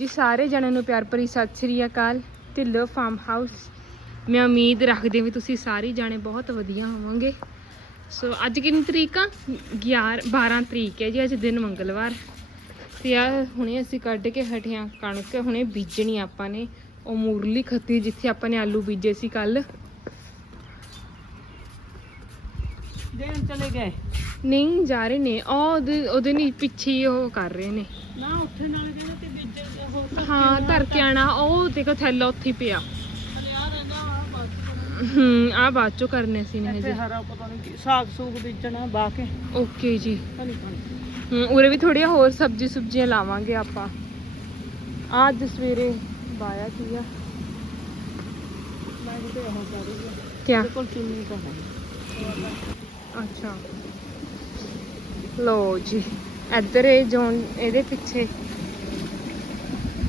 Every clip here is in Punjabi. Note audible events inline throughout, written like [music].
ਜੀ ਸਾਰੇ ਜਣਿਆਂ ਨੂੰ ਪਿਆਰ ਭਰੀ ਸਤਿ ਸ੍ਰੀ ਅਕਾਲ ਢਿੱਲੋਂ ਫਾਰਮ ਹਾਊਸ। ਮੈਂ ਉਮੀਦ ਰੱਖਦੀ ਵੀ ਤੁਸੀਂ ਸਾਰੇ ਜਾਣੇ ਬਹੁਤ ਵਧੀਆ ਹੋਵੋਗੇ। ਸੋ ਅੱਜ ਕਿੰਨੀ ਤਰੀਕ ਆ? 11 12 ਤਰੀਕ ਹੈ ਜੀ ਅੱਜ ਦਿਨ ਮੰਗਲਵਾਰ। ਤੇ ਆ ਹੁਣੇ ਅਸੀਂ ਕੱਢ ਕੇ ਹਟਿਆ ਕਣਕ ਹੁਣੇ ਬੀਜਣੀ ਆਪਾਂ ਨੇ। ਉਹ ਮੂਰਲੀ ਖੱਤੀ ਜਿੱਥੇ ਆਪਾਂ ਨੇ ਆਲੂ ਬੀਜੇ ਸੀ ਕੱਲ ਦੇਣ ਚਲੇ ਗਏ। ਨਹੀਂ ਜਾ ਰਹੇ ਨੇ। ਉਹ ਉਹਦੇ ਨਹੀਂ ਪਿੱਛੇ ਉਹ ਕਰ ਰਹੇ ਨੇ। ਨਾ ਉੱਥੇ ਨਾਲ ਕਹਿੰਦੇ ਤੇ ਵਿੱਚ ਉਹ ਧਰ ਹਾਂ ਧਰ ਕੇ ਆਣਾ ਉਹ ਦੇਖੋ ਥੈਲਾ ਉੱਥੇ ਹੀ ਪਿਆ। ਹਲੇ ਆ ਰਹਿੰਦਾ ਆ ਬਸ ਹੂੰ ਆ ਬਾਅਦ ਚੋਂ ਕਰਨੇ ਸੀ ਨੇ ਇੱਥੇ ਹਜੇ ਹਰਾ ਪਤਾ ਨਹੀਂ ਕੀ ਸਾਗ ਸੂਗ ਬੀਜਣਾ ਬਾ ਕੇ। ਓਕੇ ਜੀ। ਹੂੰ ਉਰੇ ਵੀ ਥੋੜੀਆਂ ਹੋਰ ਸਬਜ਼ੀ ਸੁਬਜ਼ੀਆਂ ਲਾਵਾਂਗੇ ਆਪਾਂ। ਆਹ ਅੱਜ ਸਵੇਰੇ ਬਾਇਆ ਕੀ ਆ ਮੈਂ ਕਿਤੇ ਉਹ ਕਰ ਰਹੀ ਹਾਂ ਕਿਆ? ਕੋਲ ਚੁੰਨੀ ਤਾਂ ਹੈ ਅੱਛਾ। ਲੋ ਜੀ। ਇੱਧਰ ਇਹ ਜੋਨ ਇਹਦੇ ਪਿੱਛੇ।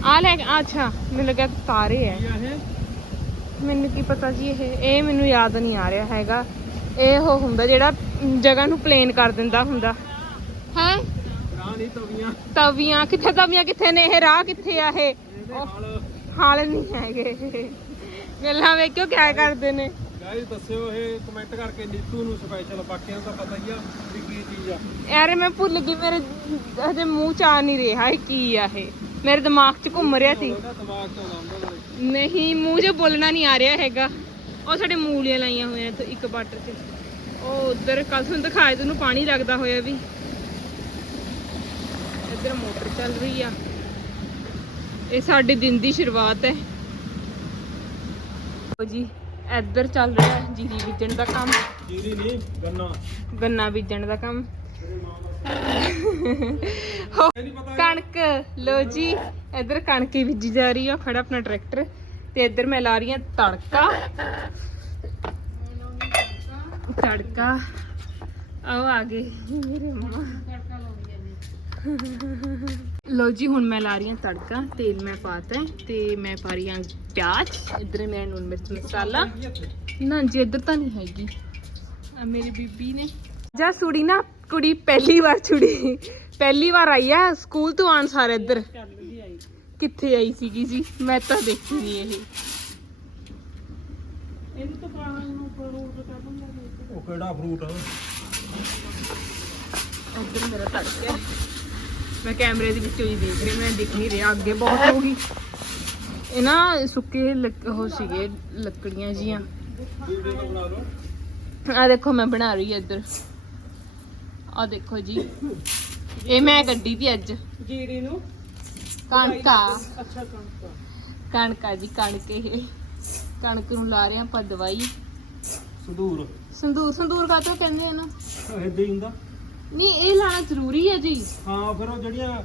ਆ ਲੈ ਅੱਛਾ ਮੈਨੂੰ ਲੱਗਾ ਤਾਰੇ ਹੈ ਇਹ? ਮੈਨੂੰ ਕੀ ਪਤਾ ਜੀ ਇਹ ਇਹ ਮੈਨੂੰ ਯਾਦ ਨਹੀਂ ਆ ਰਿਹਾ ਹੈਗਾ। ਇਹ ਉਹ ਹੁੰਦਾ ਜਿਹੜਾ ਜਗ੍ਹਾ ਨੂੰ ਪਲੇਨ ਕਰ ਦਿੰਦਾ ਹੁੰਦਾ। ਹੈ? ਨਹੀਂ ਤਵੀਆਂ। ਤਵੀਆਂ ਕਿੱਥੇ ਤਵੀਆਂ ਕਿੱਥੇ ਨੇ ਇਹ ਰਾਹ ਕਿੱਥੇ ਆ ਇਹ? ਹਾਲ ਨਹੀਂ ਹੈਗੇ। ਗੱਲਾਂ ਵੇਖਿਓ ਕਿਆ ਕਰਦੇ ਨੇ। ਗਾਇਸ ਦੱਸਿਓ ਇਹ ਕਮੈਂਟ ਕਰਕੇ ਨੀਤੂ ਨੂੰ ਸਪੈਸ਼ਲ ਬਾਕੀਆਂ ਨੂੰ ਤਾਂ ਪਤਾ ਹੀ ਆ ਵੀ ਕੀ ਚੀਜ਼ ਆ। ਯਾਰ ਮੈਂ ਭੁੱਲ ਗਈ ਮੇਰੇ ਹਜੇ ਮੂੰਹ ਚ ਆ ਨਹੀਂ ਰਿਹਾ ਇਹ ਕੀ ਆ ਇਹ। ਮੇਰੇ ਦਿਮਾਗ 'ਚ ਘੁੰਮ ਰਿਹਾ ਸੀ। ਉਹਦਾ ਦਿਮਾਗ ਤੋਂ ਲਾਉਂਦਾ ਨਾਲੇ। ਨਹੀਂ ਮੂੰਹ 'ਚ ਬੋਲਣਾ ਨਹੀਂ ਆ ਰਿਹਾ ਹੈਗਾ। ਉਹ ਸਾਡੇ ਮੂਲੀਆਂ ਲਾਈਆਂ ਹੋਈਆਂ ਤੇ ਇੱਕ ਬਾਟਰ 'ਚ। ਉਹ ਉਧਰ ਕੱਲ ਤੁਹਾਨੂੰ ਦਿਖਾਏ ਤੈਨੂੰ ਪਾਣੀ ਲੱਗਦਾ ਹੋਇਆ ਵੀ। ਇੱਧਰ ਮੋਟਰ ਚੱਲ ਰਹੀ ਆ। ਇਹ ਸਾਡੇ ਦਿਨ ਦੀ ਸ਼ੁਰੂਆਤ ਹੈ। ਲਓ ਜੀ ਇੱਧਰ ਚੱਲ ਰਿਹਾ ਹੈ ਜੀਰੀ ਬੀਜਣ ਦਾ ਕੰਮ। ਜੀਰੀ ਨਹੀਂ ਗੰਨਾ। ਗੰਨਾ ਬੀਜਣ ਦਾ ਕੰਮ। ਕਣਕ। ਲੋ ਜੀ ਇੱਧਰ ਕਣਕ ਹੀ ਬੀਜੀ ਜਾ ਰਹੀ ਆ ਖੜਾ ਆਪਣਾ ਟਰੈਕਟਰ। ਤੇ ਇੱਧਰ ਮੈਂ ਲਾ ਰਹੀ ਆ ਤੜਕਾ। ਤੜਕਾ। ਆਓ ਆ ਗਏ। ਮੇਰੇ ਮਮਾ ਲੋ ਜੀ ਹੁਣ ਮੈਂ ਲਾ ਰਹੀ ਆ ਤੜਕਾ ਤੇਲ ਮੈਂ ਪਾਤਾ ਹੈ ਤੇ ਮੈਂ ਪਾ ਰਹੀ ਆ ਪਿਆਜ਼। ਇੱਧਰ ਮੇਰਾ ਨੂਨ ਮਿਰਚ ਮਸਾਲਾ। ਨਾ ਜੀ ਇੱਧਰ ਤਾਂ ਨਹੀਂ ਹੈਗੀ। ਆ ਮੇਰੀ ਬੀਬੀ ਨੇ। ਜਾ ਸੁੜੀ ਨਾ ਕੁੜੀ ਪਹਿਲੀ ਵਾਰ ਛੁੜੀ। ਪਹਿਲੀ ਵਾਰ ਆਈ ਆ ਸਕੂਲ ਤੋਂ ਆਣ ਸਾਰ ਇੱਧਰ। ਕਿੱਥੇ ਆਈ ਸੀਗੀ ਜੀ? ਮੈਂ ਤਾਂ ਦੇਖੀ ਨਹੀਂ ਇਹ। ਇਹਨੂੰ ਤਾਂ ਪਾਣ ਨੂੰ ਫਰੂਟ ਦਿੰਦਾ ਉਹ ਕਿਹੜਾ ਫਰੂਟ ਇੱਧਰ ਮੇਰਾ ਤੜਕਿਆ ਮੈਂ ਕੈਮਰੇ ਦੇ ਵਿੱਚੋਂ ਹੀ ਦੇਖ ਰਹੀ ਮੈਂ ਦਿਖ ਨਹੀਂ ਰਿਹਾ ਅੱਗੇ ਬਹੁਤ ਹੋ ਗਈ। ਇਹ ਨਾ ਸੁੱਕੇ ਲੱਕ- ਉਹ ਸੀਗੇ ਲੱਕੜੀਆਂ ਜੀਆਂ। ਆ ਦੇਖੋ ਮੈਂ ਬਣਾ ਰਹੀ ਹਾਂ ਇੱਧਰ। ਆ ਦੇਖੋ ਜੀ। ਇਹ ਮੈਂ ਕੱਢੀ ਤੀ ਅੱਜ। ਜੀਰੀ ਨੂੰ? ਕਣਕਾ। ਅੱਛਾ ਕਣਕ। ਕਣਕਾ ਜੀ ਕਣਕ ਇਹ। ਕਣਕ ਨੂੰ ਲਾ ਰਹੇ ਆਪਾਂ ਦਵਾਈ। ਸੰਦੂਰ। ਸੰਦੂਰ ਸੰਦੂਰ ਕਾਤੋਂ ਕਹਿੰਦੇ ਆ ਨਾ? ਇਦਾਂ ਹੀ ਹੁੰਦਾ। ਨਹੀਂ ਇਹ ਲਾਣਾ ਜ਼ਰੂਰੀ ਹੈ ਜੀ। ਹਾਂ ਫਿਰ ਉਹ ਜਿਹੜੀਆਂ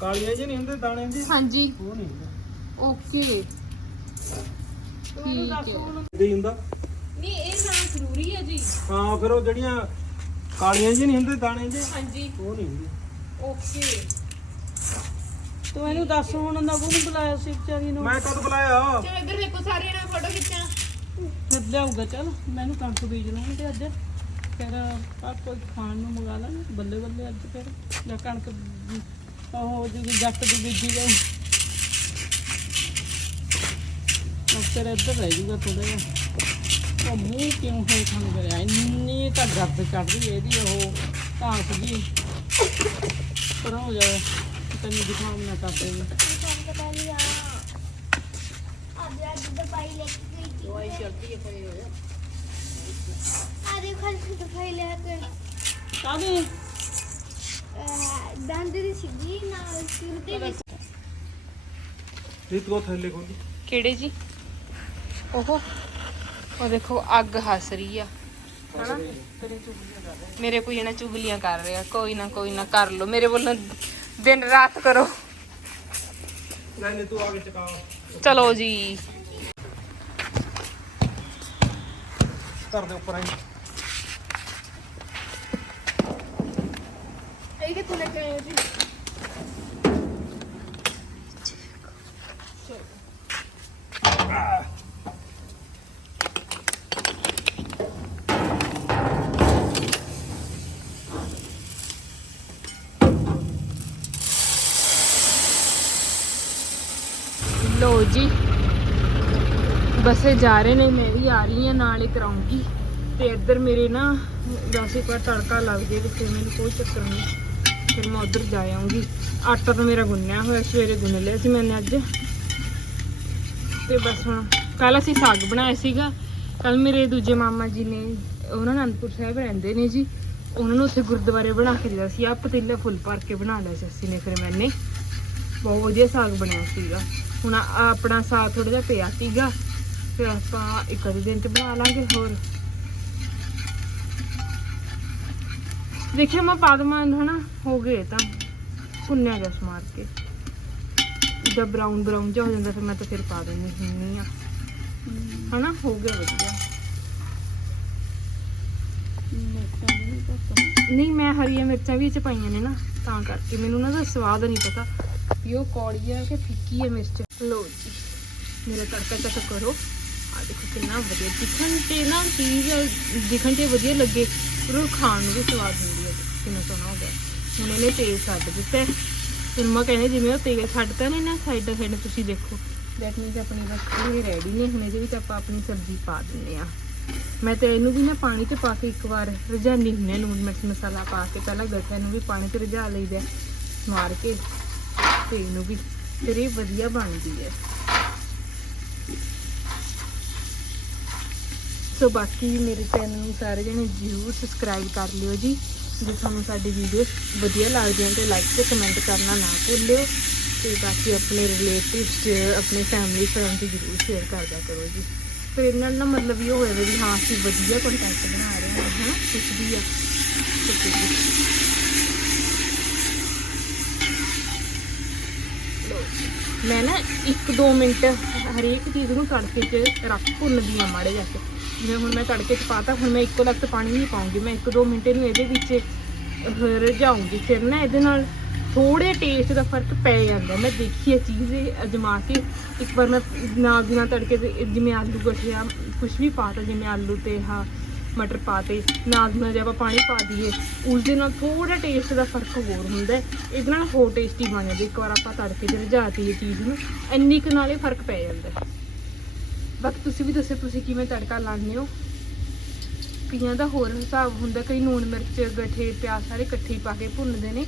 ਕਾਲੀਆਂ ਜਿਹੇ ਨਹੀਂ ਹੁੰਦੇ ਦਾਣੇ ਜੀ ਹਾਂਜੀ। ਉਹ ਨਹੀਂ ਹੁੰਦਾ ਓਕੇ। ਠੀਕ ਹੈ। ਹੁੰਦਾ। ਨਹੀਂ ਇਹ ਲਾਣਾ ਜ਼ਰੂਰੀ ਹੈ ਜੀ। ਹਾਂ ਫਿਰ ਉਹ ਜਿਹੜੀਆਂ ਕਾਲੀਆਂ ਜਿਹੇ ਨਹੀਂ ਹੁੰਦੇ ਦਾਣੇ ਜੇ ਹਾਂਜੀ। ਉਹ ਨਹੀਂ ਹੁੰਦੇ ਓਕੇ। ਤੂੰ ਇਹਨੂੰ ਦੱਸ ਹੁਣ ਉਹਦਾ ਕੋਲ ਬੁਲਾਇਆ ਸੀ ਵਿਚਾਰੀ ਨੂੰ। ਮੈਂ ਕਦ ਬੁਲਾਇਆ? ਚਲੋ ਇੱਧਰ ਦੇਖੋ ਸਾਰੇ ਨਾਲ ਫੋਟੋ ਖਿੱਚਾਂ। ਫਿਰ ਲਿਆਊਗਾ ਚਲ। ਮੈਨੂੰ ਕਣਕ ਬੀਜ ਲਾਂਗੇ ਅੱਜ। ਫਿਰ ਆ ਕੋਈ ਖਾਣ ਨੂੰ ਮੰਗਾ ਲਾਂਗੇ ਬੱਲੇ ਬੱਲੇ ਅੱਜ ਫਿਰ। ਜਾਂ ਕਣਕ ਉਹ ਜਿਹੜੀ ਜੱਟ ਦੀ ਬੀਜੀ ਜਾਊ ਫਿਰ ਇੱਧਰ ਰਹਿ ਜੂਗਾ ਥੋੜਾ ਜਿਹਾ। ਉਹ ਮੂੰਹ ਕਿਉਂ ਹੋਏ ਖਾਣ ਕਰਿਆ ਇੰਨੀ ਤਾਂ ਗੱਦ ਚੜਦੀ ਇਹਦੀ ਉਹ ਘਾਸ ਜੀ ਪਰ ਹੋ ਜਾਵੇ ਤੈਨੂੰ ਦਿਖਾਉਣ ਨਾ ਕਰਦੇ ਦਵਾਈ ਚੱਲਦੀ ਹੈ ਪਈ ਹੋਇਆ ਕਾਹਦੀ? ਦੰਦ ਦੀ ਸਿੱਧੀ ਨਾਲ ਸਿਰ ਦੇ ਵਿੱਚ ਰੀਤ ਕੋ ਥੱਲੇ ਖੋਲੀ ਕਿਹੜੇ ਜੀ? ਉਹ ਉਹ ਦੇਖੋ ਅੱਗ ਹੱਸ ਰਹੀ ਆ। ਹਨਾ? ਮੇਰੇ ਕੋਈ ਨਾ ਚੁਗਲੀਆਂ ਕਰ ਰਿਹਾ। ਕੋਈ ਨਾ ਕੋਈ ਨਾ ਕਰ ਲੋ ਮੇਰੇ ਵੱਲੋਂ ਦਿਨ ਰਾਤ ਕਰੋ। ਨਹੀਂ ਤੂੰ ਆ ਕੇ ਚਕਾ ਚਲੋ ਜੀ। ਦੇ ਉੱਪਰ ਆਈ ਇਹ ਕਿੱਥੇ ਲੈ ਕੇ ਆਏ ਹੋ ਜੀ ਲੋ ਜੀ। ਬੱਸੇ ਜਾ ਰਹੇ ਨੇ, ਮੈਂ ਵੀ ਆ ਰਹੀ ਹਾਂ, ਨਾਲ ਕਰਾਉਂਗੀ ਤੇ ਇੱਧਰ ਮੇਰੇ ਨਾ ਵੈਸੇ ਪਰ ਤੜਕਾ ਲੱਗ ਜੇ ਤੇ ਮੈਨੂੰ ਕੋਈ ਚੱਕਰ ਨਹੀਂ। ਫਿਰ ਮੈਂ ਉੱਧਰ ਜਾ ਆਉਂਗੀ ਆਟਾ ਤਾਂ ਮੇਰਾ ਗੁੰਨਿਆ ਹੋਇਆ ਸਵੇਰੇ ਗੁੰਨ ਲਿਆ ਸੀ ਮੈਨੇ ਅੱਜ। ਤੇ ਬਸ ਹੁਣ ਕੱਲ ਅਸੀਂ ਸਾਗ ਬਣਾਇਆ ਸੀਗਾ। ਕੱਲ ਮੇਰੇ ਦੂਜੇ ਮਾਮਾ ਜੀ ਨੇ ਉਹਨਾਂ ਅਨੰਦਪੁਰ ਸਾਹਿਬ ਰਹਿੰਦੇ ਨੇ ਜੀ। ਉਹਨਾਂ ਨੂੰ ਉੱਥੇ ਗੁਰਦੁਆਰੇ ਬਣਾ ਕੇ ਦਿੱਤਾ ਸੀ। ਆ ਪਤੀਲੇ ਫੁੱਲ ਭਰ ਕੇ ਬਣਾ ਲਿਆ ਸੀ ਅਸੀਂ ਨੇ ਫਿਰ ਮੈਨੇ। ਬਹੁਤ ਵਧੀਆ ਸਾਗ ਬਣਿਆ ਸੀਗਾ। ਹੁਣ ਆ- ਆਪਣਾ ਸਾਗ ਥੋੜਾ ਜਿਹਾ ਪਿਆ ਸੀਗਾ। ਫਿਰ ਆਪਾਂ ਇੱਕ ਅੱਧੇ ਦਿਨ ਤੇ ਬਣਾ ਲਾਂਗੇ ਹੋਰ। ਦੇਖਿਆ ਮੈਂ ਪਾਦਮਾਨ ਹਨਾ ਹੋ ਗਏ ਤਾਂ ਭੁੰਨਿਆ ਗਿਆ ਸਮਾਰ ਕੇ। ਜਦ ਬਰਾਊਨ ਬਰਾਊਨ ਜਿਹਾ ਹੋ ਜਾਂਦਾ ਫਿਰ ਮੈਂ ਤਾਂ ਫਿਰ ਪਾ ਦਿੰਦੀ ਹੁੰਦੀ ਆ ਹਨਾ ਹੋ ਗਿਆ ਵਧੀਆ। ਨਹੀਂ ਮੈਂ ਹਰੀਆਂ ਮਿਰਚਾਂ ਵੀ ਇਹ ਚ ਪਾਈਆਂ ਨੇ ਨਾ ਤਾਂ ਕਰਕੇ ਮੈਨੂੰ ਨਾ ਦਾ ਸਵਾਦ ਨਹੀਂ ਪਤਾ। ਵੀ ਉਹ ਕੌੜੀ ਆ ਕਿ ਫਿੱਕੀ ਹੈ ਮਿਰਚ। ਲੋ ਜੀ, ਮੇਰਾ ਤੜਕਾ ਚੈੱਕ ਕਰੋ। ਆ ਦੇਖੋ ਕਿੰਨਾ ਵਧੀਆ, ਦਿਖਣ ਤੇ ਨਾ ਚੀਜ਼ ਦਿਖਣ ਤੇ ਵਧੀਆ ਲੱਗੇ, ਪਰ ਉਹ ਖਾਣ ਨੂੰ ਵੀ ਸਵਾਦ ਹੁੰਦੀ ਹੈ ਕਿੰਨਾ ਸੋਹਣਾ ਹੋ ਗਿਆ। ਹੁਣ ਇਹਨੇ ਤੇਲ ਛੱਡ ਦਿੱਤਾ ਫਿਰ ਮੈਂ ਕਹਿੰਦੇ, ਜਿਵੇਂ ਉਹ ਤੇਲ ਛੱਡਤਾ ਨੇ ਨਾ ਸਾਈਡਾਂ ਸਾਈਡ, ਤੁਸੀਂ ਦੇਖੋ। ਦੈਟ ਮੀਨਸ ਆਪਣੀ ਬਸ ਰੈਡੀ ਨੇ, ਹੁਣ ਇਹਦੇ ਵਿੱਚ ਆਪਾਂ ਆਪਣੀ ਸਬਜ਼ੀ ਪਾ ਦਿੰਨੇ ਆ ਮੈਂ ਤੇ ਇਹਨੂੰ ਵੀ ਨਾ ਪਾਣੀ 'ਚ ਪਾ ਕੇ ਇੱਕ ਵਾਰ ਰਝਾਨੀ ਹੁੰਨੇ ਆ ਲੂਣ ਮਿਰਚ ਮਸਾਲਾ ਪਾ ਕੇ, ਪਹਿਲਾਂ ਗਠਿਆਂ ਨੂੰ ਵੀ ਪਾਣੀ 'ਚ ਰਝਾ ਲਈਦਾ ਮਾਰ ਕੇ। ਤੇ ਇਹਨੂੰ ਵੀ ਫਿਰ ਇਹ ਵਧੀਆ ਬਣਦੀ ਹੈ। ਸੋ ਬਾਕੀ ਮੇਰੇ ਚੈਨਲ ਨੂੰ ਸਾਰੇ ਜਣੇ ਜ਼ਰੂਰ ਸਬਸਕ੍ਰਾਈਬ ਕਰ ਲਿਓ ਜੀ, ਜੇ ਤੁਹਾਨੂੰ ਸਾਡੀ ਵੀਡੀਓ ਵਧੀਆ ਲੱਗਦੀਆਂ ਤਾਂ ਲਾਈਕ ਤੇ ਕਮੈਂਟ ਕਰਨਾ ਨਾ ਭੁੱਲਿਓ ਤੇ ਬਾਕੀ ਆਪਣੇ ਰਿਲੇਟਿਵਸ ਚ, ਆਪਣੇ ਫੈਮਿਲੀ ਫਰੈਂਡ ਚ ਜ਼ਰੂਰ ਸ਼ੇਅਰ ਕਰਦਾ ਕਰੋ ਜੀ। ਫਿਰ ਇਹਨਾਂ ਨਾਲ ਮਤਲਬ ਇਹ ਹੋਇਆ ਵੀ ਹਾਂ ਅਸੀਂ ਵਧੀਆ ਕੰਟੈਂਟ ਬਣਾ ਰਹੇ ਹਾਂ, ਹਨਾ ਕੁਝ ਵੀ ਆ ਠੀਕ ਹੈ ਜੀ ਲਓ ਜੀ। ਮੈਂ ਨਾ 1-2 ਮਿੰਟ ਹਰੇਕ ਚੀਜ਼ ਨੂੰ ਤੜਕੇ 'ਚ ਰੱਖ ਭੁੰਨਦੀ ਆ ਮਾੜੇ ਜਾ ਕੇ ਜਿਵੇਂ ਹੁਣ ਮੈਂ ਤੜਕੇ 'ਚ ਪਾਤਾ ਹੁਣ ਮੈਂ ਇੱਕੋ ਲੱਖ ਪਾਣੀ ਨਹੀਂ ਪਾਉਂਗੀ। ਮੈਂ 1-2 ਮਿੰਟ ਇਹਨੂੰ ਇਹਦੇ ਵਿੱਚ ਅਹ, ਫਿਰ ਨਾ ਇਹਦੇ ਨਾਲ ਥੋੜੇ ਟੇਸਟ ਦਾ ਫ਼ਰਕ ਪੈ ਜਾਂਦਾ। ਮੈਂ ਦੇਖੀ ਇਹ ਚੀਜ਼ ਅਜਮਾ ਕੇ ਇੱਕ ਵਾਰ ਮੈਂ ਨਾਲ ਦੀ ਨਾਲ ਤੜਕੇ ਤੇ ਜਿਵੇਂ ਆਲੂ ਗਠਿਆ ਕੁਝ ਵੀ ਪਾਤਾ ਜਿਵੇਂ ਆਲੂ ਤੇ ਹਾਂ ਮਟਰ ਪਾਤੇ ਨਾਲ ਨਾਲ ਜੇ ਆਪਾਂ ਪਾਣੀ ਪਾ ਦਈਏ ਉਸ ਦੇ ਨਾਲ ਥੋੜਾ ਟੇਸਟ ਦਾ ਫ਼ਰਕ ਹੋਰ ਹੁੰਦਾ ਇਹਦੇ ਨਾਲ ਹੋਰ ਟੇਸਟੀ ਬਣ ਜਾਂਦਾ ਇੱਕ ਵਾਰ ਆਪਾਂ ਤੜਕੇ 'ਚ ਰਝਾਤੀ ਇਹ ਚੀਜ਼ ਨੂੰ, ਇੰਨੀ ਕੁ ਨਾਲ ਹੀ ਫ਼ਰਕ ਪੈ ਜਾਂਦਾ ਬਾਕੀ ਤੁਸੀਂ ਵੀ ਦੱਸੋ, ਤੁਸੀਂ ਕਿਵੇਂ ਤੜਕਾ ਲਾਉਂਦੇ ਹੋ? ਕਈਆਂ ਦਾ ਹੋਰ ਹਿਸਾਬ ਹੁੰਦਾ ਕਈ ਨੂਣ ਮਿਰਚ, ਗਠੇ, ਪਿਆਜ਼ ਸਾਰੇ ਇਕੱਠੇ ਹੀ ਪਾ ਕੇ ਭੁੰਨਦੇ ਨੇ।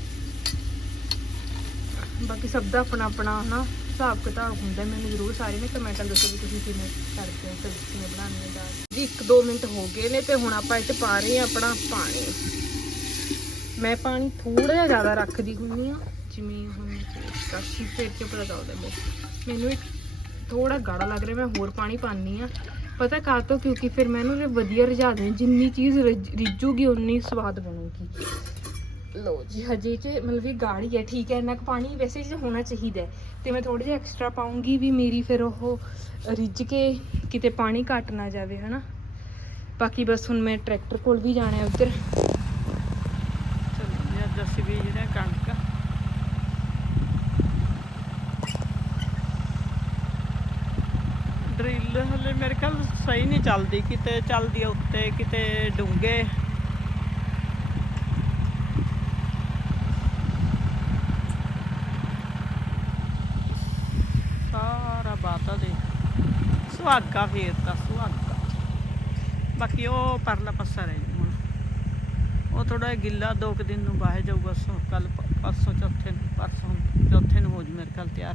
ਬਾਕੀ ਸਭ ਦਾ ਆਪਣਾ ਆਪਣਾ ਹਨਾ? ਹਿਸਾਬ ਕਿਤਾਬ ਹੁੰਦਾ ਹੈ। ਮੈਨੂੰ ਜ਼ਰੂਰ ਸਾਰੇ ਨੇ ਕਮੈਂਟਾਂ ਦੱਸੋ ਵੀ ਤੁਸੀਂ ਕਿਵੇਂ ਕਰਦੇ ਹੋ ਸਬਜ਼ੀ ਕਿਵੇਂ ਬਣਾਉਂਦੇ ਹੋ ਦਾਲ ਜੀ 1-2 ਮਿੰਟ ਹੋ ਗਏ ਨੇ ਤੇ ਹੁਣ ਆਪਾਂ ਇੱਥੇ ਪਾ ਰਹੇ ਹਾਂ ਆਪਣਾ ਪਾਣੀ। ਮੈਂ ਪਾਣੀ ਥੋੜਾ ਜਿਹਾ ਜ਼ਿਆਦਾ ਰੱਖਦੀ ਹੁੰਦੀ ਆ ਜਿਵੇਂ ਹੁਣ ਕਾਸ਼ੀ ਪੇਟ ਚ ਪਤਾ ਚੱਲਦਾ ਮੈਨੂੰ ਮੈਨੂੰ ਇੱਕ ਥੋੜਾ ਗਾੜਾ ਲੱਗ ਰਿਹਾ, ਮੈਂ ਹੋਰ ਪਾਣੀ ਪਾਣੀ ਆ ਪਤਾ ਕਾਹ ਤੋਂ ਕਿਉਂਕਿ ਫਿਰ ਮੈਨੂੰ ਇਹ ਵਧੀਆ ਰਿਝਾ ਦੇ ਜਿੰਨੀ ਚੀਜ਼ ਰਿੱਝ- ਰਿੱਝੂਗੀ, ਉਨੀ ਸਵਾਦ ਬਣੂਗੀ। ਲੋ ਜੀ। ਹਜੇ ਚ ਮਤਲਬ ਵੀ ਗਾੜੀ ਹੈ ਠੀਕ ਹੈ ਇੰਨਾ ਕੁ ਪਾਣੀ ਵੈਸੇ ਚ ਹੋਣਾ ਚਾਹੀਦਾ ਹੈ। ਤੇ ਮੈਂ ਥੋੜਾ ਜਿਹਾ ਐਕਸਟਰਾ ਪਾਉਂਗੀ ਵੀ ਮੇਰੀ ਫਿਰ ਉਹ ਰਿੱਝ ਕੇ ਕਿਤੇ ਪਾਣੀ ਘੱਟ ਨਾ ਜਾਵੇ ਹਨਾ। ਬਾਕੀ ਬਸ ਹੁਣ ਮੈਂ ਟਰੈਕਟਰ ਕੋਲ ਵੀ ਜਾਣਾ ਹੈ ਉੱਧਰ। ਜੀ ਕਣਕ ਡਰਿੱਲ ਹਲੇ ਮੇਰੇ ਖਿਆਲ ਸਹੀ ਨਹੀਂ ਚੱਲਦੀ ਕਿਤੇ ਚੱਲਦੀ ਆ ਉੱਤੇ ਕਿਤੇ ਡੂੰਘੇ ਸਾਰਾ ਬਾਤਾ ਦੇ ਸੁਹਾਗਾ ਫੇਰਤਾ ਸੁਹਾਗਾ। ਬਾਕੀ ਉਹ ਪਰਲਾ ਪਾਸਾ ਰਹਿ ਜੂ ਹੁਣ। ਉਹ ਥੋੜਾ ਗਿੱਲਾ ਦੋ ਕੁ ਦਿਨ ਨੂੰ ਬਾਹਰ ਜਾਊਗਾ, ਸੋ ਕੱਲ ਪਰਸੋਂ ਚੌਥੇ ਨੂੰ, ਪਰਸੋਂ ਚੌਥੇ ਨੂੰ ਹੋ ਜੂ ਮੇਰੇ ਕੱਲ ਤਿਆਰ।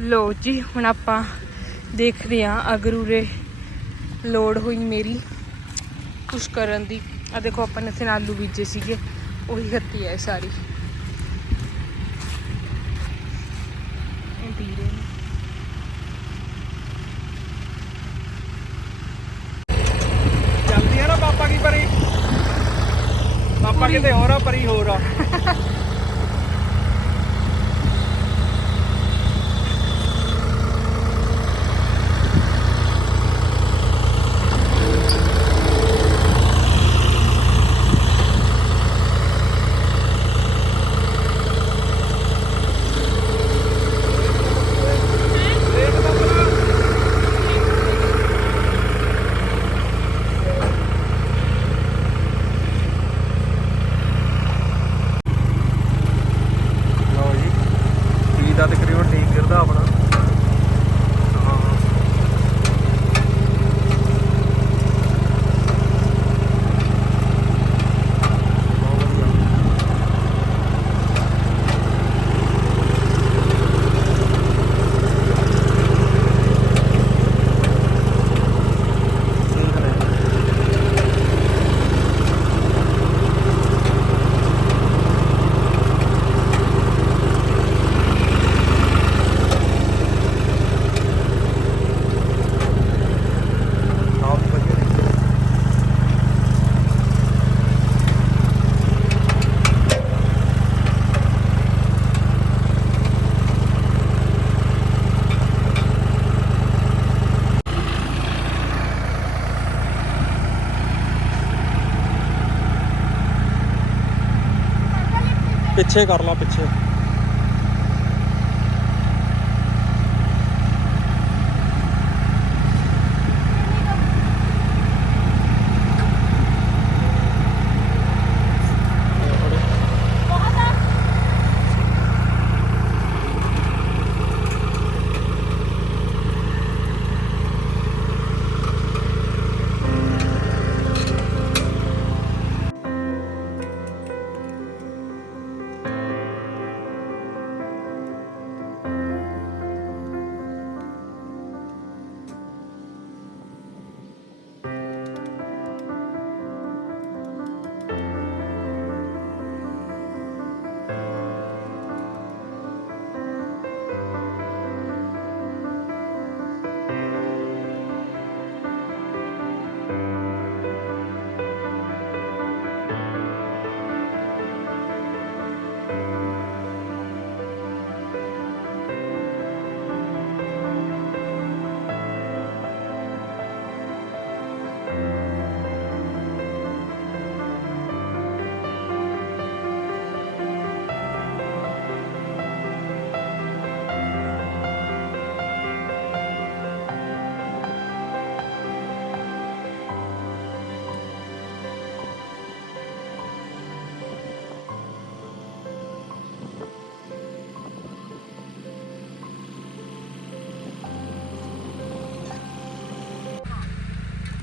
ਲੋ ਜੀ, ਹੁਣ ਆਪਾਂ ਦੇਖਦੇ ਹਾਂ ਅਗਰ ਉਰੇ ਲੋੜ ਹੋਈ ਮੇਰੀ ਕੁਛ ਕਰਨ ਦੀ। ਆ ਦੇਖੋ ਆਪਾਂ ਨੇ ਇੱਥੇ ਆਲੂ ਬੀਜੇ ਸੀਗੇ। ਉਹੀ ਖੱਤੀ ਹੈ ਸਾਰੀ। ਇਹ ਪੀ ਰਹੇ ਨੇ। ਚੱਲਦੀ ਆ ਨਾ ਪਾਪਾ ਕੀ ਪਰੀ? ਪਾਪਾ ਕਿਤੇ ਹੋਰ ਆ ਪਰੀ ਹੋਰ ਆ। [laughs] ਪਿੱਛੇ ਕਰ ਲਾ ਪਿੱਛੇ।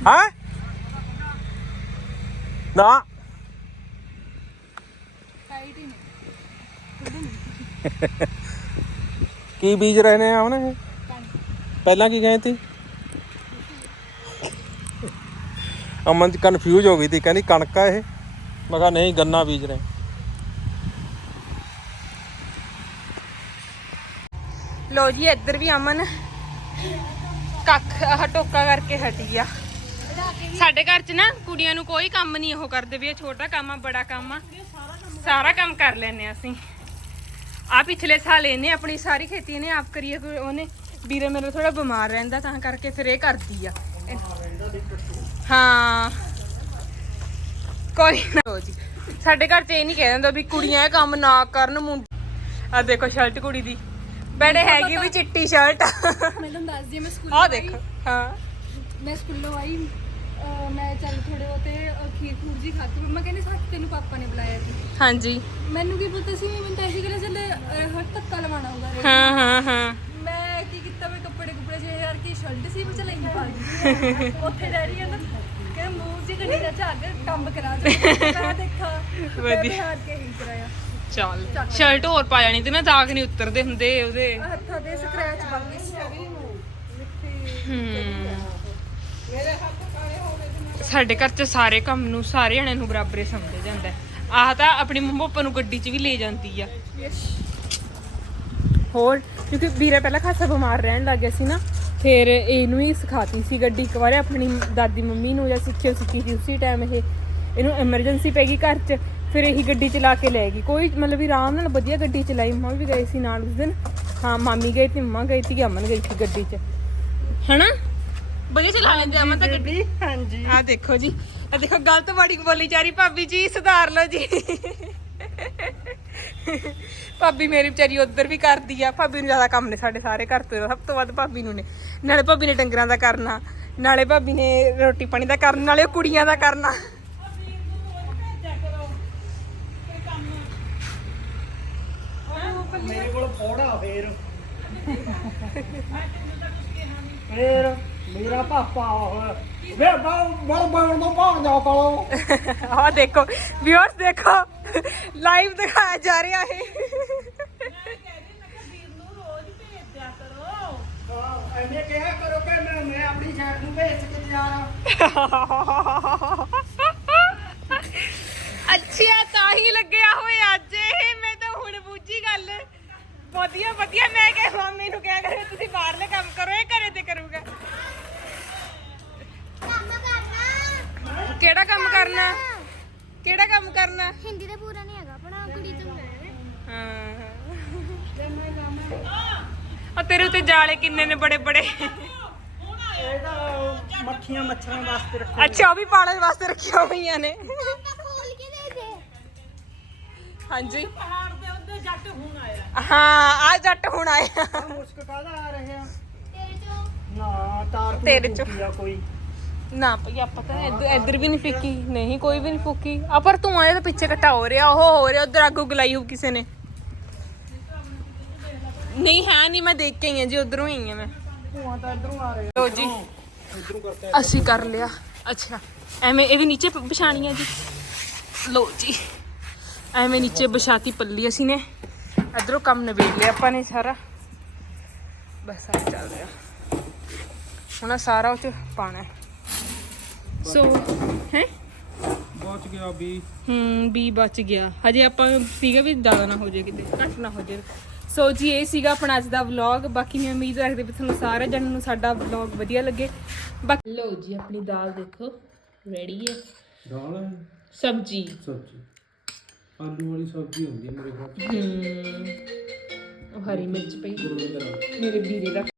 ਹੈ ਨਾ ਕੀ ਬੀਜ ਰਹੇ ਨੇ ਇਹ ਪਹਿਲਾਂ ਕੀ ਕਹੇ ਤੀ ਅਮਨ ਚ ਕਨਫਿਊਜ਼ ਹੋ ਗਈ ਤੀ ਕਹਿੰਦੀ ਕਣਕ ਆ ਇਹ। ਮੈਂ ਕਿਹਾ ਨਹੀਂ ਗੰਨਾ ਬੀਜ ਰਹੇ। ਲੋ ਜੀ ਇੱਧਰ ਵੀ ਅਮਨ ਕੱਖ ਆਹ ਟੋਕਾ ਕਰਕੇ ਹਟੀ ਆ। ਸਾਡੇ ਘਰ 'ਚ ਨਾ ਕੁੜੀਆਂ ਨੂੰ ਕੋਈ ਕੰਮ ਨਹੀਂ ਉਹ ਕਰਦੇ ਵੀ ਇਹ ਛੋਟਾ ਕੰਮ ਆ ਬੜਾ ਕੰਮ ਆ। ਸਾਰਾ ਕੰਮ ਕਰ ਲੈਨੇ ਆ ਅਸੀਂ। ਆ ਪਿਛਲੇ ਸਾਲ ਇਹਨੇ ਆਪਣੀ ਸਾਰੀ ਖੇਤੀ ਇਹਨੇ ਆਪ ਕਰੀ ਆ, ਕੋਈ ਉਹਨੇ ਵੀਰੇ ਮੇਰੇ ਥੋੜਾ ਬਿਮਾਰ ਰਹਿੰਦਾ ਤਾਂ ਕਰਕੇ ਫਿਰ ਇਹ ਕਰਦੀ ਆ। ਹਾਂ। ਕੋਈ ਨਾ। ਲਓ ਜੀ ਸਾਡੇ ਘਰ 'ਚ ਇਹ ਨਹੀਂ ਕਹਿ ਦਿੰਦਾ ਵੀ ਕੁੜੀਆਂ ਇਹ ਕੰਮ ਨਾ ਕਰਨ ਮੁੰਡੇ ਆ ਦੇਖੋ ਸ਼ਰਟ ਕੁੜੀ ਦੀ। ਬੜੇ ਹੈਗੀ ਵੀ ਚਿੱਟੀ ਸ਼ਰਟ। ਮੈਂ ਤੁਹਾਨੂੰ ਦੱਸਦੀ ਹਾਂ, ਮੈਂ ਸਕੂਲ ਆ ਦੇਖ ਹਾਂ। ਮੈਂ ਸਕੂਲੋਂ ਆਈ। ਅਹ ਮੈਂ ਚੱਲ ਥੋੜੇ ਬਹੁਤੇ ਅਹ ਖੀਰ ਖੂਰ ਜੀ ਖਾਧੀ। ਮੈਂ ਕਹਿੰਦੀ ਸੱਚ ਤੈਨੂੰ ਪਾਪਾ ਨੇ ਬੁਲਾਇਆ ਸੀ। ਹਾਂਜੀ। ਮੈਨੂੰ ਕੀ ਪਤਾ ਸੀ ਮੈਨੂੰ ਤਾਂ ਐਸੀ ਗੱਲ ਚੱਲ ਹਰ ਧੱਕਾ ਲਵਾਉਣਾ ਹੋਊਗਾ ਰੇ। ਹਾਂ ਹਾਂ ਹਾਂ। ਮੈਂ ਕੀ ਕੀਤਾ ਮੈਂ ਕੱਪੜੇ ਕੁਪੜੇ ਜੇ ਯਾਰ ਕੀ ਸ਼ਰਟ ਸੀ ਮੈਂ ਚਲ ਪਾ ਲਈ ਉੱਥੇ ਡੈਡੀ ਕਹਿੰਦਾ ਕਿ ਮੂੰਹ ਚ ਗੱਡੀ ਦਾ ਝੱਗ ਕੰਮ ਕਰਾ ਦੇ। ਮੈਂ ਦੇਖਾ ਵਧੀਆ। ਵਧੀਆ। ਹਾਰ ਕੇ ਹੀ ਕਰਾਇਆ। ਚੱਲ ਸ਼ਰਟ ਹੋਰ ਪਾ ਜਾਣੀ ਤੇ ਨਾ ਦਾਗ ਨਹੀਂ ਉਤਰਦੇ ਹੁੰਦੇ ਉਹਦੇ। ਹੱਥਾਂ ਦੇ ਸਕ੍ਰੈਚ ਬਣ ਗਏ ਸੀ। ਹਮ। ਸਾਡੇ ਘਰ 'ਚ ਸਾਰੇ ਕੰਮ ਨੂੰ ਸਾਰੇ ਜਣਿਆਂ ਨੂੰ ਬਰਾਬਰ ਹੀ ਸਮਝਿਆ ਜਾਂਦਾ ਹੈ। ਆਹ ਤਾਂ ਆਪਣੀ ਮੰਮਾ ਪਾਪਾ ਨੂੰ ਗੱਡੀ 'ਚ ਵੀ ਲੈ ਜਾਂਦੀ ਆ। ਹੋਰ, ਕਿਉਂਕਿ ਵੀਰਾ ਪਹਿਲਾਂ ਖਾਸਾ ਬਿਮਾਰ ਰਹਿਣ ਲੱਗ ਗਿਆ ਸੀ ਨਾ, ਫਿਰ ਇਹਨੂੰ ਹੀ ਸਿਖਾਤੀ ਸੀ ਗੱਡੀ ਇੱਕ ਵਾਰ, ਆਪਣੀ ਦਾਦੀ ਮੰਮੀ ਨੂੰ ਜਾਂ ਸਿੱਖਿਓ ਸਿੱਖੀ ਸੀ ਉਸੇ ਟਾਈਮ ਇਹ। ਇਹਨੂੰ ਐਮਰਜੈਂਸੀ ਪੈ ਗਈ ਘਰ 'ਚ, ਫਿਰ ਇਹੀ ਗੱਡੀ ਚਲਾ ਕੇ ਲੈ ਗਈ। ਕੋਈ ਮਤਲਬ ਵੀ ਆਰਾਮ ਨਾਲ ਵਧੀਆ ਗੱਡੀ ਚਲਾਈ, ਮੰਮਾ ਵੀ ਗਏ ਸੀ ਨਾਲ ਉਸ ਦਿਨ। ਹਾਂ, ਮਾਮੀ ਗਈ ਤੇ ਮੰਮਾ ਗਈ ਸੀ ਅਮਨ ਗਈ ਸੀ ਗੱਡੀ 'ਚ। ਹਨਾ? ਵਧੀਆ ਚਲਾ ਲੈਂਦੇ ਅਮਨ ਤਾਂ ਗੱਡੀ ਹਾਂਜੀ। ਆ ਦੇਖੋ ਜੀ ਆ ਦੇਖੋ ਗਲਤ ਵਰਡਿੰਗ ਬੋਲੀ ਜਾ ਰਹੀ ਭਾਬੀ ਜੀ ਸੁਧਾਰ ਲਓ ਜੀ। ਭਾਬੀ ਮੇਰੀ ਵਿਚਾਰੀ ਉਧਰ ਵੀ ਕਰਦੀ ਆ ਭਾਬੀ ਨੂੰ ਜ਼ਿਆਦਾ ਕੰਮ ਨੇ ਸਾਡੇ ਸਾਰੇ ਘਰ ਤੋਂ ਸਭ ਤੋਂ ਵੱਧ ਭਾਬੀ ਨੂੰ ਨੇ। ਨਾਲੇ ਭਾਬੀ ਨੇ ਡੰਗਰਾਂ ਦਾ ਕਰਨਾ ਨਾਲੇ ਭਾਬੀ ਨੇ ਰੋਟੀ ਪਾਣੀ ਦਾ ਕਰਨਾ ਨਾਲੇ ਉਹ ਕੁੜੀਆਂ ਦਾ ਕਰਨਾ। ਮੇਰੇ ਕੋਲ ਫੋੜਾ ਫੇਰ। ਫੇਰ। ਮੇਰਾ ਪਾਪਾ ਵੇ ਬਾਉ ਬਾਉ ਨੂੰ ਪਾਉਣ ਜਾ ਕੋਲੋਂ ਆਹ ਦੇਖੋ ਵਿਊਅਰਸ ਦੇਖੋ ਲਾਈਵ ਦਿਖਾਇਆ ਜਾ ਰਿਹਾ ਹੈ ਐਵੇਂ ਕਿਹਾ ਕਰੋ ਕਿ ਮੈਂ ਮੈਂ ਆਪਣੀ ਸਾਈਡ ਨੂੰ ਭੇਜ ਕੇ ਜਾ ਰਹਾ ਅੱਛਾ ਤਾਂ ਹੀ ਲੱਗਿਆ ਹੋਇਆ ਅੱਜ ਇਹ। ਮੈਂ ਤਾਂ ਹੁਣ ਬੁੱਝੀ ਗੱਲ। ਵਧੀਆ ਵਧੀਆ ਮੈਂ ਕਿਹਾ ਮੰਮੀ ਨੂੰ ਕਿਹਾ ਕਰੇ ਤੁਸੀਂ ਬਾਹਰਲੇ ਕੰਮ ਕਰੋ ਇਹ ਘਰੇ ਤੇ ਕਰੂਗਾ। ਕਿਹੜਾ ਕੰਮ ਕਰਨਾ? ਕਿਹੜਾ ਕੰਮ ਕਰਨਾ? ਹਿੰਦੀ ਦਾ ਪੂਰਾ ਨਹੀਂ ਹੈਗਾ ਆਪਣਾ ਕੁੜੀ ਤੋਂ। ਹਾਂ। ਆ ਤੇਰੇ ਉੱਤੇ ਜਾਲੇ ਕਿੰਨੇ ਨੇ ਬੜੇ ਬੜੇ। ਇਹ ਤਾਂ ਮੱਖੀਆਂ ਮੱਛਰਾਂ ਵਾਸਤੇ ਰੱਖੋ ਅੱਛਾ ਉਹ ਵੀ ਪਾਲਣ ਵਾਸਤੇ ਰੱਖੀਆਂ ਹੋਈਆਂ ਨੇ। ਪਾਪਾ ਖੋਲ ਕੇ ਦੇ ਦੇ। ਹਾਂਜੀ। ਪਹਾੜ ਦੇ ਉੱਤੇ ਜੱਟ ਹੁਣ ਆਇਆ। ਹਾਂ ਆ ਜੱਟ ਹੁਣ ਆਇਆ। ਮੁਸ਼ਕ ਕਾਹਦਾ ਆ ਰਿਹਾ? ਨਾ ਤਾਰ ਤੇਰੇ ਚੋਂ। ਕੋਈ। ਨਾ ਭਈ ਆਪਾਂ ਤਾਂ ਇੱਧਰ ਇੱਧਰ ਵੀ ਨਹੀਂ ਫੁੱਕੀ, ਨਹੀਂ ਕੋਈ ਵੀ ਨਹੀਂ ਫੁੱਕੀ। ਆ, ਪਰ ਤੂੰ ਆਇਆ ਤਾਂ ਪਿੱਛੇ ਘਟਾ ਹੋ ਰਿਹਾ, ਉਹ ਹੋ ਰਿਹਾ, ਉਧਰ ਅੱਗੋਂ ਗਲਾਈ ਹੋ ਕਿਸੇ ਨੇ। ਨਹੀਂ, ਹੈ ਨਹੀਂ, ਮੈਂ ਦੇਖ ਕੇ ਆਈ ਹਾਂ ਜੀ, ਉਧਰੋਂ ਹੀ ਆਈ ਹਾਂ ਮੈਂ। ਧੂਆਂ ਤਾਂ ਇਧਰੋਂ ਆ ਰਿਹਾ ਲੋ ਜੀ, ਅਸੀਂ ਕਰ ਲਿਆ। ਅੱਛਾ, ਐਵੇਂ ਇਹਦੇ ਨੀਚੇ ਪ- ਵਿਛਾਣੀ ਆ ਜੀ। ਲੋ ਜੀ, ਐਵੇਂ ਨੀਚੇ ਵਿਛਾਤੀ ਪੱਲੀ ਅਸੀਂ ਨੇ। ਇਧਰੋਂ ਕੰਮ ਨਿਬੇੜ ਲਿਆ ਆਪਾਂ ਨੇ ਸਾਰਾ। ਬਸ ਆ ਚੱਲ ਰਿਹਾ। ਹੁਣ ਸਾਰਾ ਉਹ ਚ ਪਾਣਾ ਸੋ ਹੈ? ਬਚ ਗਿਆ ਵੀ। ਹੂੰ ਵੀ ਬਚ ਗਿਆ। ਹਜੇ ਆਪਾਂ ਸੀਗਾ ਵੀ ਜ਼ਿਆਦਾ ਨਾ ਹੋ ਜਾਏ ਕਿਤੇ ਘੱਟ ਨਾ ਹੋ ਜਾਏ। ਸੋ ਜੀ ਇਹ ਸੀਗਾ ਆਪਣਾ ਅੱਜ ਦਾ ਵਲੌਗ ਬਾਕੀ ਮੈਂ ਉਮੀਦ ਰੱਖਦੇ ਵੀ ਤੁਹਾਨੂੰ ਸਾਰੇ ਜਣਾਂ ਨੂੰ ਸਾਡਾ ਵਲੌਗ ਵਧੀਆ ਲੱਗੇ। ਬਾਕੀ ਲਓ ਜੀ ਆਪਣੀ ਦਾਲ ਦੇਖੋ। ਰੈਡੀ ਹੈ? ਦਾਲ ਸਬਜੀ। ਸਬਜ਼ੀ। ਆਲੂ ਵਾਲੀ ਸਬਜ਼ੀ ਹੁੰਦੀ ਹੈ ਮੇਰੇ ਘਰ ਹੂੰ। ਉਹ ਹਰੀ ਮਿਰਚ ਪਈ। ਮੇਰੇ ਵੀਰੇ ਦਾ